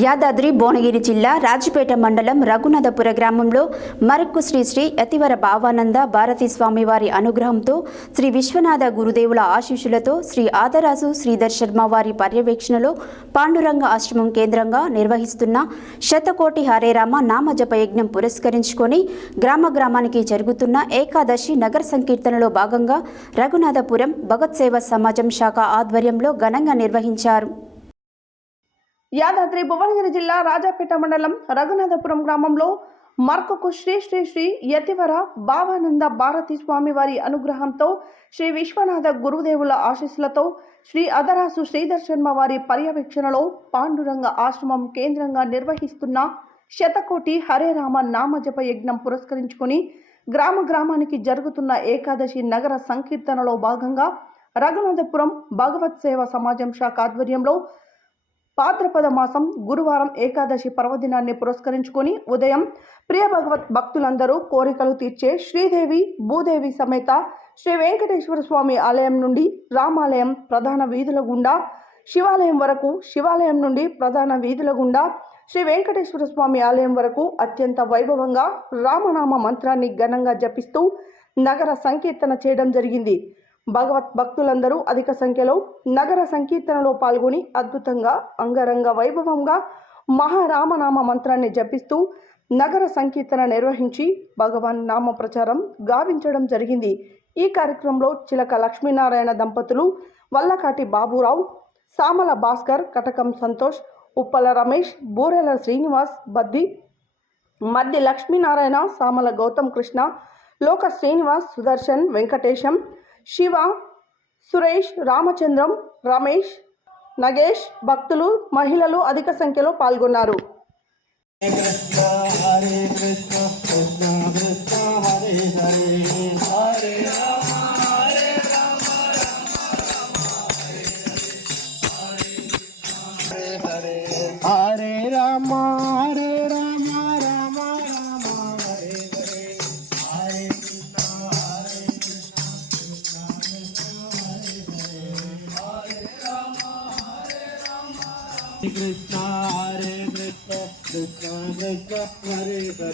యాదాద్రి భువనగిరి జిల్లా రాజపేట మండలం రఘునాథపుర గ్రామంలో మరక్కు శ్రీ శ్రీ యతివర భావానంద భారతీ స్వామివారి అనుగ్రహంతో శ్రీ విశ్వనాథ గురుదేవుల ఆశీస్సులతో శ్రీ ఆదరాజు శ్రీధర్ శర్మ వారి పర్యవేక్షణలో పాండురంగ ఆశ్రమం కేంద్రంగా నిర్వహిస్తున్న శతకోటి హరేరామ నామజప యజ్ఞం పురస్కరించుకొని గ్రామానికి జరుగుతున్న ఏకాదశి నగర సంకీర్తనలో భాగంగా రఘునాథపురం భగత్ సేవ సమాజం శాఖ ఆధ్వర్యంలో ఘనంగా నిర్వహించారు. యాదాద్రి భువనగిరి జిల్లా రాజపేట మండలం రఘునాథపురం గ్రామంలో మరక్కు శ్రీ శ్రీ శ్రీ యతివర భావానంద భారతీ స్వామివారి అనుగ్రహంతో శ్రీ విశ్వనాథ గురుదేవుల ఆశీస్సులతో శ్రీ అదరాసు శ్రీధర్ శర్మ వారి పర్యవేక్షణలో పాండురంగ ఆశ్రమం కేంద్రంగా నిర్వహిస్తున్న శతకోటి హరేరామ నామజప యజ్ఞం పురస్కరించుకొని గ్రామానికి జరుగుతున్న ఏకాదశి నగర సంకీర్తనలో భాగంగా రఘునాథపురం భగవత్ సేవ సమాజం శాఖ ఆధ్వర్యంలో భాద్రపద మాసం గురువారం ఏకాదశి పర్వదినాన్ని పురస్కరించుకొని ఉదయం ప్రియ భగవత్ భక్తులందరూ కోరికలు తీర్చే శ్రీదేవి భూదేవి సమేత శ్రీ వెంకటేశ్వర స్వామి ఆలయం నుండి రామాలయం ప్రధాన వీధుల గుండా శివాలయం వరకు, శివాలయం నుండి ప్రధాన వీధుల గుండా శ్రీ వెంకటేశ్వర స్వామి ఆలయం వరకు అత్యంత వైభవంగా రామనామ మంత్రాన్ని ఘనంగా జపిస్తూ నగర సంకీర్తన చేయడం జరిగింది. భగవత్ భక్తులందరూ అధిక సంఖ్యలో నగర సంకీర్తనలో పాల్గొని అద్భుతంగా అంగరంగ వైభవంగా మహారామనామ మంత్రాన్ని జపిస్తూ నగర సంకీర్తన నిర్వహించి భగవాన్ నామ ప్రచారం గావించడం జరిగింది. ఈ కార్యక్రమంలో చిలక లక్ష్మీనారాయణ దంపతులు, వల్లకాటి బాబురావు, సామల భాస్కర్, కటకం సంతోష్, ఉప్పల రమేష్, బూరెల శ్రీనివాస్, మద్ది లక్ష్మీనారాయణ, సామల గౌతమ్ కృష్ణ, లోక శ్రీనివాస్, సుదర్శన్, వెంకటేశం, శివ, సురేష్, రామచంద్రం, రమేష్, నగేష్, భక్తులు, మహిళలు అధిక సంఖ్యలో పాల్గొన్నారు. హరే రామ హరే రామ రామ రామ హరే హరే, హరే కృష్ణ హరే కృష్ణ కృష్ణ కృష్ణ హరే హరే, హరే రామ హరే రామ కృష్ణ హరే కృష్ణ కృష్ణ కృష్ణ హరే హరే.